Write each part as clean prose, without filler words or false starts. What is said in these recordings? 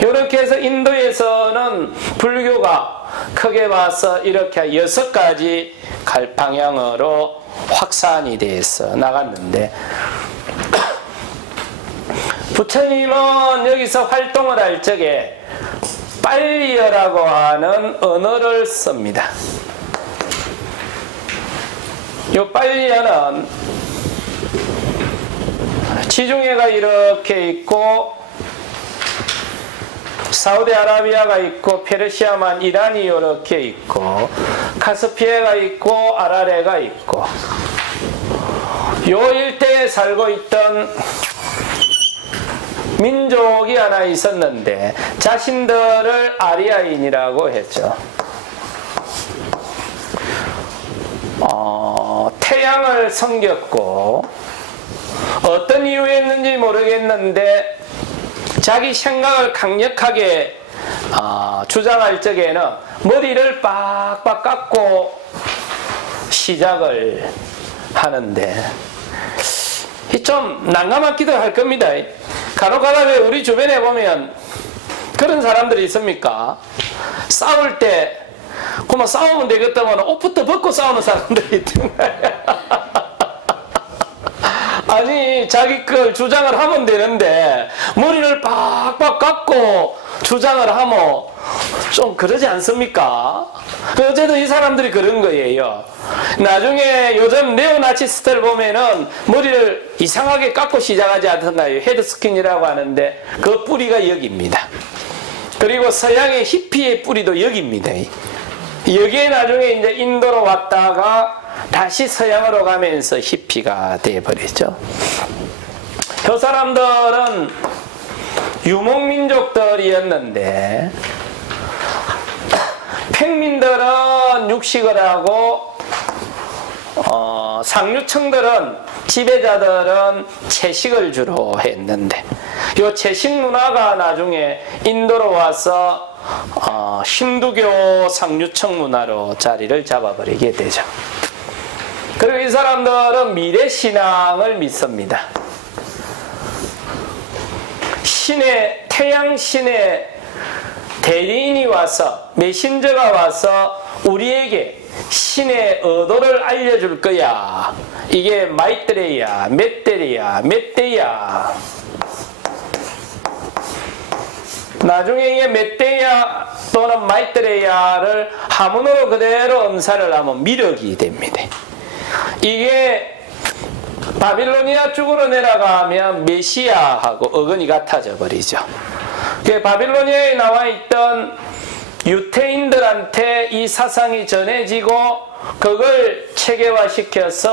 이렇게 해서 인도에서는 불교가 크게 봐서 이렇게 6가지 갈 방향으로 확산이 돼서 나갔는데, 부처님은 여기서 활동을 할 적에 빨리어라고 하는 언어를 씁니다. 이 빨리어는 지중해가 이렇게 있고, 사우디아라비아가 있고, 페르시아만 이란이 이렇게 있고, 카스피해가 있고, 아라레가 있고, 요 일대에 살고 있던 민족이 하나 있었는데 자신들을 아리아인이라고 했죠. 태양을 섬겼고, 어떤 이유였는지 모르겠는데 자기 생각을 강력하게 주장할 적에는 머리를 빡빡 깎고 시작을 하는데, 좀 난감하기도 할 겁니다. 간혹가다 왜 우리 주변에 보면 그런 사람들이 있습니까? 싸울 때 그만 싸우면 되겠다면 옷부터 벗고 싸우는 사람들이 있던 거야. 아니, 자기 걸 주장을 하면 되는데 머리를 빡빡 깎고 주장을 하면 좀 그러지 않습니까? 어쨌든 이 사람들이 그런 거예요. 나중에 요즘 네오나치스트를 보면은 머리를 이상하게 깎고 시작하지 않던가요? 헤드스킨이라고 하는데 그 뿌리가 여기입니다. 그리고 서양의 히피의 뿌리도 여기입니다. 여기에 나중에 이제 인도로 왔다가 다시 서양으로 가면서 히피가 되어버리죠. 저 사람들은 유목민족들이었는데, 팽민들은 육식을 하고, 상류층들은, 지배자들은 채식을 주로 했는데, 이 채식 문화가 나중에 인도로 와서 힌두교 상류층 문화로 자리를 잡아버리게 되죠. 그리고 이 사람들은 미래신앙을 믿습니다. 태양신의 대리인이 와서, 메신저가 와서 우리에게 신의 의도를 알려줄 거야. 이게 마이트레야, 멧데리야, 멧데야. 나중에 이게 멧데야 또는 마이트레야를 한문으로 그대로 음사를 하면 미륵이 됩니다. 이게 바빌로니아 쪽으로 내려가면 메시아하고 어근이 같아져 버리죠. 바빌로니아에 나와 있던 유태인들한테 이 사상이 전해지고 그걸 체계화시켜서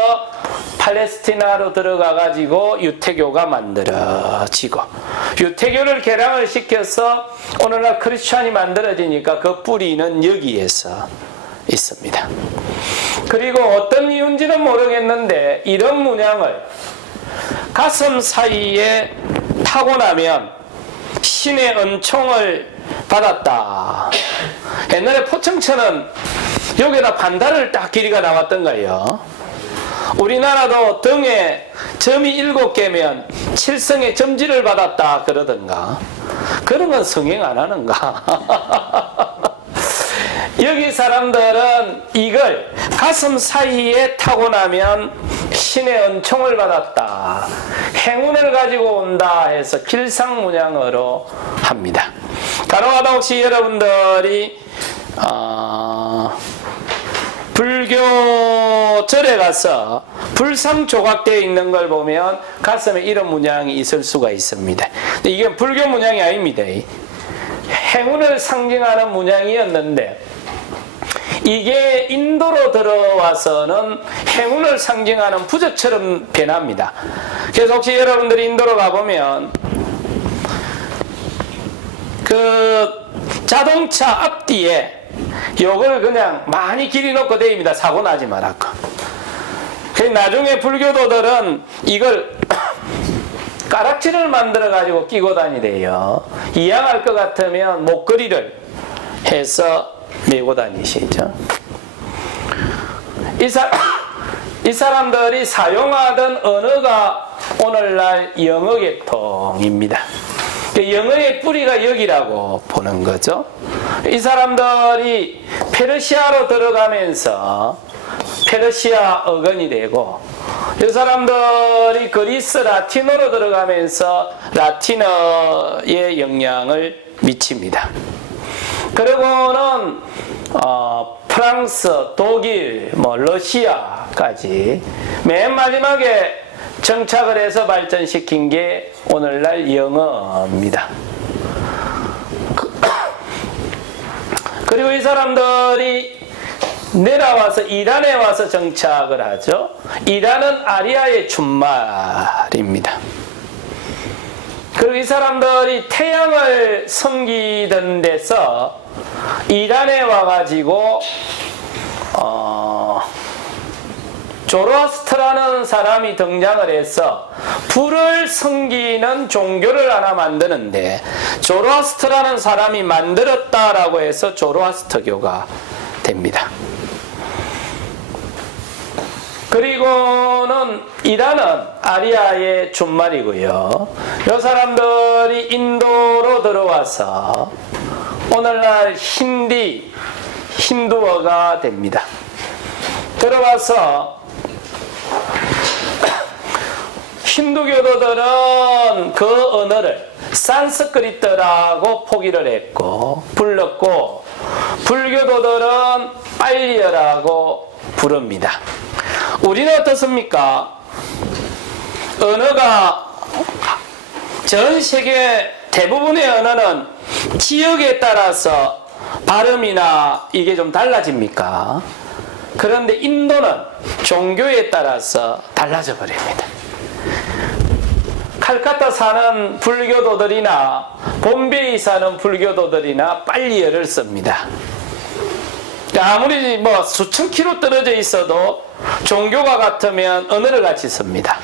팔레스티나로 들어가 가지고 유태교가 만들어지고, 유태교를 개량을 시켜서 오늘날 크리스찬이 만들어지니까 그 뿌리는 여기에서 있습니다. 그리고 어떤 이유인지는 모르겠는데 이런 문양을 가슴 사이에 타고나면 신의 은총을 받았다. 옛날에 포청천은 여기다 반달을 딱 길이가 나왔던 거예요. 우리나라도 등에 점이 7개면 칠성의 점지를 받았다 그러던가. 그런 건 성행 안 하는가? 여기 사람들은 이걸 가슴 사이에 타고 나면 신의 은총을 받았다, 행운을 가지고 온다 해서 길상문양으로 합니다. 간혹가다 혹시 여러분들이 불교절에 가서 불상 조각되어 있는 걸 보면 가슴에 이런 문양이 있을 수가 있습니다. 근데 이게 불교 문양이 아닙니다. 행운을 상징하는 문양이었는데 이게 인도로 들어와서는 행운을 상징하는 부적처럼 변합니다. 그래서 혹시 여러분들이 인도로 가보면 그 자동차 앞뒤에 요걸 그냥 많이 길이 놓고 다닙니다. 사고 나지 말라고. 그래서 나중에 불교도들은 이걸 가락지를 만들어 가지고 끼고 다니래요. 이양할 것 같으면 목걸이를 해서 메고 다니시죠. 이 사람들이 사용하던 언어가 오늘날 영어 계통입니다. 영어의 뿌리가 여기라고 보는 거죠. 이 사람들이 페르시아로 들어가면서 페르시아 어근이 되고, 이 사람들이 그리스 라틴어로 들어가면서 라틴어의 영향을 미칩니다. 그리고는 프랑스, 독일, 러시아까지 맨 마지막에 정착을 해서 발전시킨 게 오늘날 영어입니다. 그리고 이 사람들이 내려와서 이란에 와서 정착을 하죠. 이란은 아리아의 준말입니다. 그리고 이 사람들이 태양을 섬기던 데서 이란에 와가지고 조로아스트라는 사람이 등장을 해서 불을 섬기는 종교를 하나 만드는데, 조로아스트라는 사람이 만들었다라고 해서 조로아스트교가 됩니다. 그리고는 이란은 아리아의 준말이고요. 이 사람들이 인도로 들어와서 오늘날 힌두어가 됩니다. 들어와서 힌두교도들은 그 언어를 산스크리트라고 포기를 했고 불렀고, 불교도들은 빨리어라고 부릅니다. 우리는 어떻습니까? 언어가 전 세계 대부분의 언어는 지역에 따라서 발음이나 이게 좀 달라집니까? 그런데 인도는 종교에 따라서 달라져 버립니다. 칼카타 사는 불교도들이나 bombay에 사는 불교도들이나 빨리어를 씁니다. 아무리 수천 킬로 떨어져 있어도 종교가 같으면 언어를 같이 씁니다.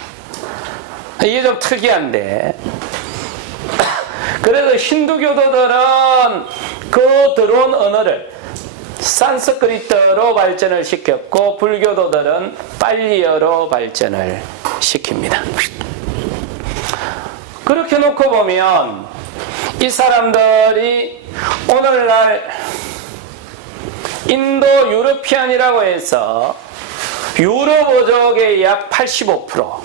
이게 좀 특이한데, 그래서 힌두교도들은 그 들어온 언어를 산스크리트로 발전을 시켰고, 불교도들은 빨리어로 발전을 시킵니다. 그렇게 놓고 보면 이 사람들이 오늘날 인도 유러피안이라고 해서 유럽어족의 약 85%,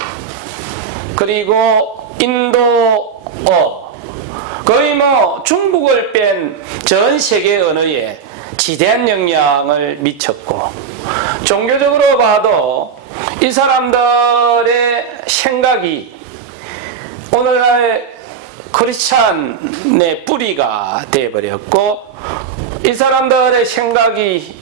그리고 인도어, 거의 중국을 뺀 전 세계 언어에 지대한 영향을 미쳤고, 종교적으로 봐도 이 사람들의 생각이 오늘날 크리스찬의 뿌리가 되어버렸고, 이 사람들의 생각이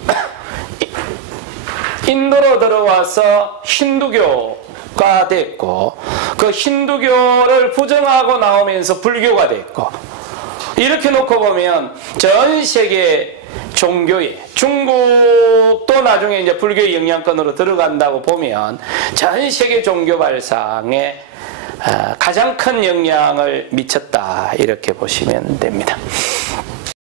인도로 들어와서 힌두교가 됐고, 그 힌두교를 부정하고 나오면서 불교가 됐고, 이렇게 놓고 보면 전 세계 종교에, 중국도 나중에 이제 불교의 영향권으로 들어간다고 보면 전 세계 종교 발상에 가장 큰 영향을 미쳤다, 이렇게 보시면 됩니다.